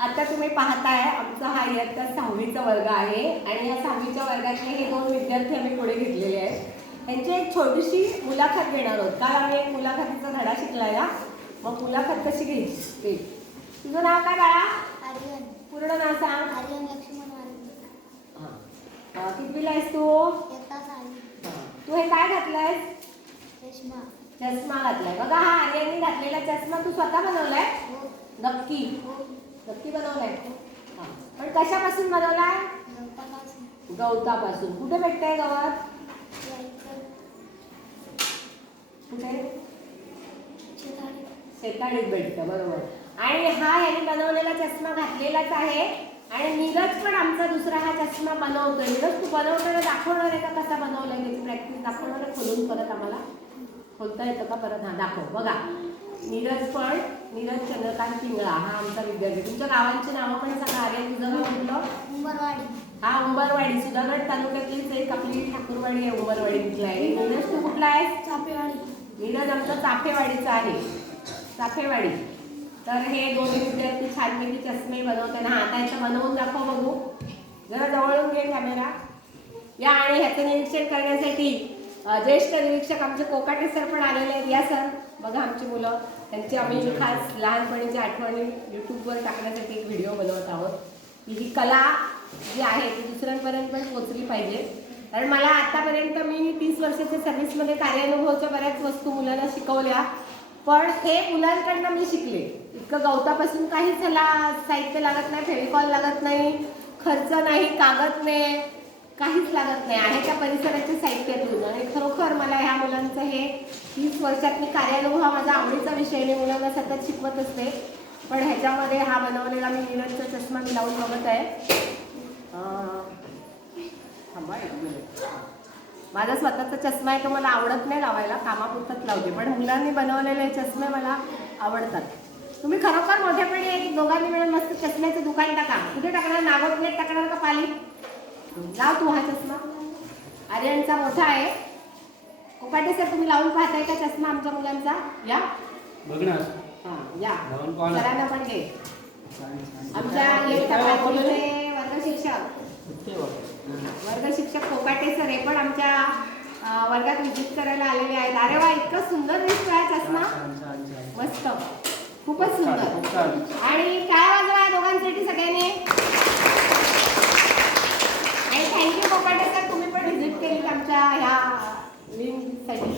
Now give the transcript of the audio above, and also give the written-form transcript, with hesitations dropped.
आता तुम्ही पाहताय आमचा हा इयत्ता 6वीचा वर्ग आहे आणि या 6वीच्या वर्गातले हे 2 विद्यार्थी आम्ही पुढे घेतलेले आहेत. त्यांची एक छोटीशी मुलाखत घेणार आहोत. काल आम्ही एक मुलाखतीचा धडा शिकलाय. मग मुलाखत कशी घ्यायची ते. तुझं नाव काय बाळा? आर्यन. पूर्ण नाव सांग. आर्यन लक्ष्मण वारंगे. हां. कितवीला आहेस तू? इयत्ता 6वी. तू हे काय घातलंयस? चष्मा. चष्मा घातलाय. बघा हा आर्यनने घातलेला चष्मा तू स्वतः बनवलाय? हो. नक्की? हो. नक्की बनवलाय? हां. पण कशापासून बनवलाय? गवतापासून. गवतापासून. कुठे भेटतंय गवत? कुठे? शेताळीत भेटतं. बरोबर. आणि हा याने बनवलेला चष्मा घातलेलाच आहे. आणि नीरज पण आमचा दुसरा हा चष्मा बनवतोय. नीरज तू बनवताना दाखवणार आहे का कसा बनवलाय त्याची प्रॅक्टिस दाखवणार आहे खोलून परत आम्हाला? खोलता येतं का परत? हां दाखव. बघा नीरज चंद्रकांत पिंगळा हा आमचा विद्यार्थी. तुमच्या गावांची नावं पण सांगा. आर्यन तुझं गाव कुठलं? उंबरवाडी. हा उंबरवाडी. सुधागड तालुक्यातलीच एक आपली ठाकूरवाडी आहे. उंबरवाडी तिथला आहे. नीरज तू कुठला आहेस? चापेवाडी. नीरज आमचा चाफेवाडीचा आहे. चाफेवाडी. तर हे दोन्ही विद्यार्थी छानपैकी चष्मे बनवताना आता याचं बनवून दाखव बघू. जरा जवळून घे कॅमेरा. या आणि ह्याचं निरीक्षण करण्यासाठी ज्येष्ठ निरीक्षक आमचे कोकाटे सर पण आलेले आहेत. या सर. बघा आमची मुलं. त्यांची आम्ही खास लहानपणीची आठवणी यूट्यूबवर टाकण्यासाठी एक व्हिडिओ बनवत आहोत. ही कला जी आहे ती दुसऱ्यांपर्यंत पण पोचली पाहिजे. कारण मला आतापर्यंत मी 30 वर्षाच्या सर्व्हिसमध्ये कार्यानुभवाच्या बऱ्याच वस्तू मुलांना शिकवल्या. पण हे मुलांकडनं मी शिकले. इतकं गवतापासून काहीच ह्याला साहित्य लागत नाही. फेविकॉल लागत नाही. खर्च नाही. कागद नाही. काहीच लागत नाही. आहे त्या परिसराचे साहित्यातून. आणि खरोखर मला ह्या मुलांचं हे 30 वर्षात मी कार्यानुभव हा माझा आवडीचा विषय. मी मुलांना सतत शिकवत असते. पण ह्याच्यामध्ये हा बनवलेला मी नीरजचा चष्मा मी लावून बघत आहे. थांबा एक मिनिट. माझा स्वतःचा चष्मा आहे तो मला आवडत नाही लावायला. कामापुरतच लावते. पण मुलांनी बनवलेले चष्मे मला आवडतात. तुम्ही खरोखर मोठ्यापणी एक दोघांनी मिळून मस्त चष्म्याचं दुकान टाका. कुठे टाकणार? नागोठण्यात टाकणार का पाली? लाव तू हा चष्मा. आर्यनचा मोठा आहे. कोकाटे सर तुम्ही लावून पाहताय का चष्मा आमच्या मुलांचा? या बघणार. हां या सरांना पण घे. आमच्या वर्ग शिक्षक कोकाटे सर हे पण आमच्या वर्गात विजिट करायला आलेले आहेत. अरे वा इतकं सुंदर दिसतोय चष्मा. मस्त. खूपच सुंदर. आणि काय वाजवा दोघांसाठी सगळ्यांनी. आणि थँक्यू कोकाटे सर तुम्ही पण व्हिजिट केली आमच्या ह्या लिंकसाठी.